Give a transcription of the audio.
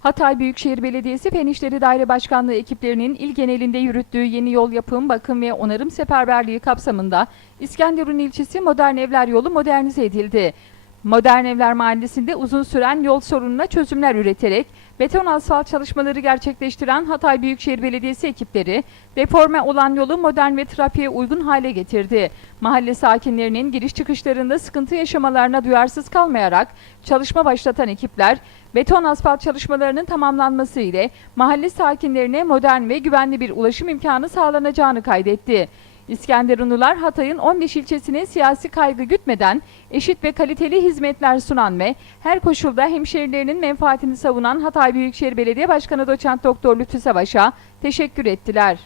Hatay Büyükşehir Belediyesi Fen İşleri Daire Başkanlığı ekiplerinin il genelinde yürüttüğü yeni yol yapım, bakım ve onarım seferberliği kapsamında İskenderun ilçesi Modern Evler yolu modernize edildi. Modern Evler Mahallesi'nde uzun süren yol sorununa çözümler üreterek beton asfalt çalışmaları gerçekleştiren Hatay Büyükşehir Belediyesi ekipleri deforme olan yolu modern ve trafiğe uygun hale getirdi. Mahalle sakinlerinin giriş çıkışlarında sıkıntı yaşamalarına duyarsız kalmayarak çalışma başlatan ekipler beton asfalt çalışmalarının tamamlanması ile mahalle sakinlerine modern ve güvenli bir ulaşım imkanı sağlanacağını kaydetti. İskenderunlular Hatay'ın 15 ilçesine siyasi kaygı gütmeden eşit ve kaliteli hizmetler sunan ve her koşulda hemşehrilerinin menfaatini savunan Hatay Büyükşehir Belediye Başkanı Doçent Doktor Lütfü Savaş'a teşekkür ettiler.